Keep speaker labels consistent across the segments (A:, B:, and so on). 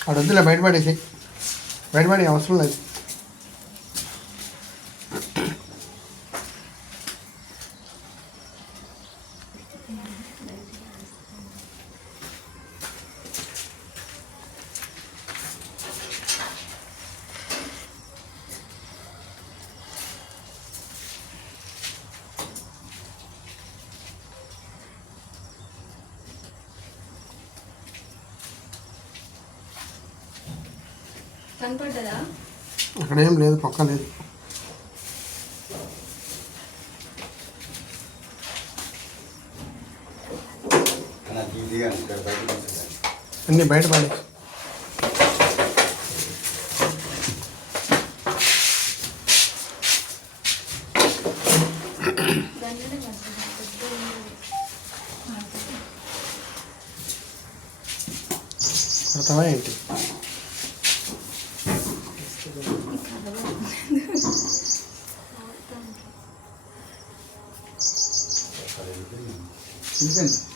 A: అక్కడ వద్దులే బయటపడేసి బయటపడే అవసరం లేదు.
B: కనపడ్డదా?
A: అక్కడ ఏం లేదు పక్క లేదు.
C: బయట.
A: అన్నీ
B: పడుతుంది పెద్ద
A: కొడతావా ఏంటి
C: అక్కడ వెళ్ళిపోయింది. వెళ్ళిపోయింది. ఒక్క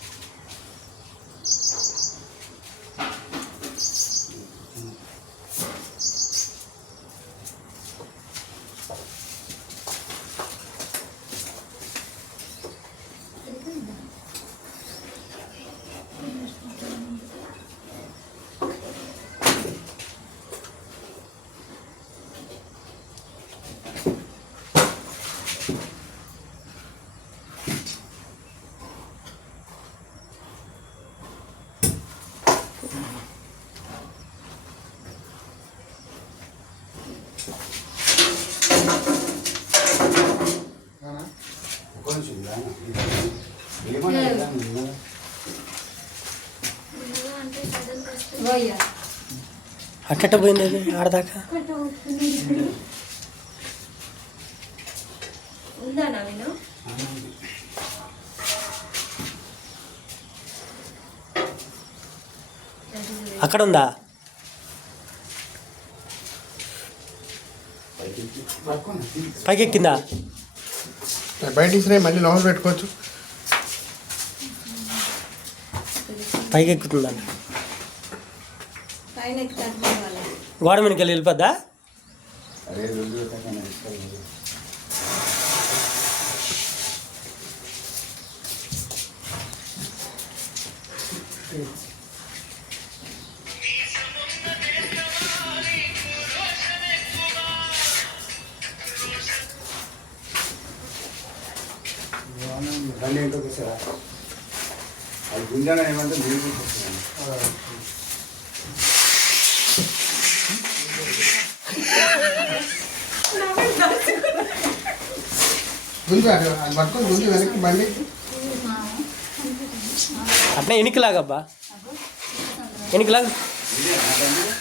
D: అట్టట పోయింది అది ఆడదాకా? అక్కడ ఉందా
C: పైకి
A: బయట ఇసిరే మళ్ళీ లోపల పెట్టుకోవచ్చు.
D: పైకి ఎక్కుతుందా
B: పైన ఎక్కుతారు వాళ్ళ
D: గోడ మీదకి వెళ్ళి వెళ్ళిపోద్దా?
C: రండి ఏంటో చూసారా అది గుంజాన ఏమంటే మీరు చూపిస్తున్నాను
D: అట్నే ఎనికిలాగబ్బా. ఎనికిలాగా.
C: ఇదే నా బండి?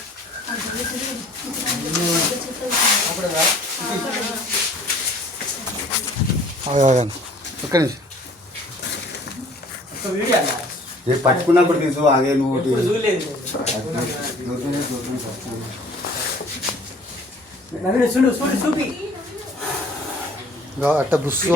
C: ఆగండి ఒక్క నిమిషం. ఏ పట్టుకున్నప్పుడు తీసు ఆగే నువ్వు
A: అట్ట బుస్సు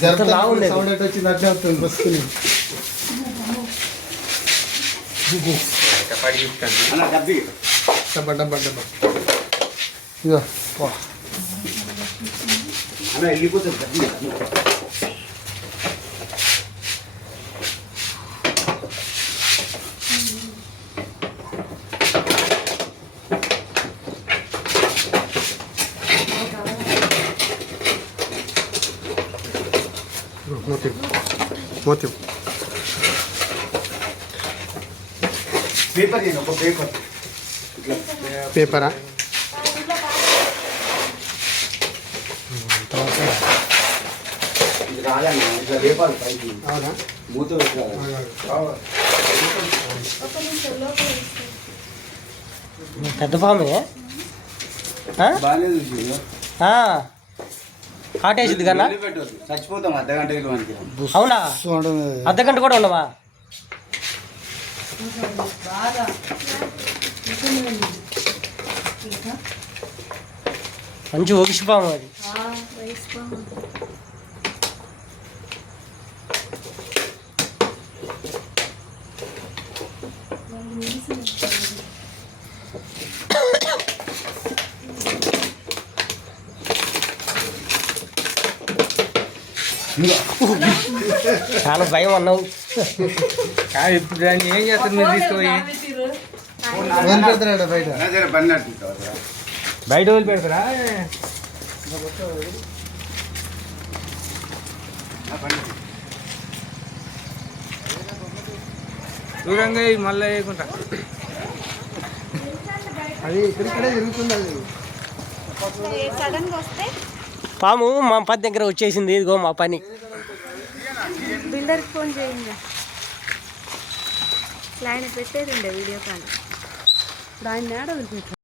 A: జరుగుతుంది. సౌండ్ ఎట్ట వచ్చింది అట్లే వస్తుంది బస్సుని
C: అన్న డబ్బి
A: డబ్బా డబ్బా డబ్బా ఇదో పో.
C: అన్న వెళ్ళిపోతుంది డబ్బి
A: మూతి
C: పేపర్ చేయండి ఒక పేపర్ ఇట్లా.
A: పేపరా
C: రాదన్న ఇట్లా పేపర్ పైకి.
A: అవునా?
C: మూత.
D: పెద్ద పామే. ఆ?
C: బాగానే చూసి
D: ఆ. కాటేసింది కన్నా?
C: పెట్టవద్దు చచ్చిపోతాం అర్ధ గంట
D: అవునా? అర్ధ గంట కూడా ఉండవా
E: బాగా
D: మంచి ఒగిసిపాము అది. చాలా భయం అన్నావు.
E: ఇప్పుడు దాన్ని ఏం చేస్తారు? మీరు తీసుకుపోయి
A: ఏం పెడతాడు బయట.
E: బయట వదిలి పెడతారా ఇవి మళ్ళీ వేయకుండా.
A: అది ఇక్కడిక్కడే తిరుగుతుంది అది.
D: పాము మా పది దగ్గర వచ్చేసింది ఇదిగో మా పని.
B: బిల్డర్కి ఫోన్ చేయండి. ఆయన పెట్టేది ఉండే వీడియో కాల్ దాన్ని మేడం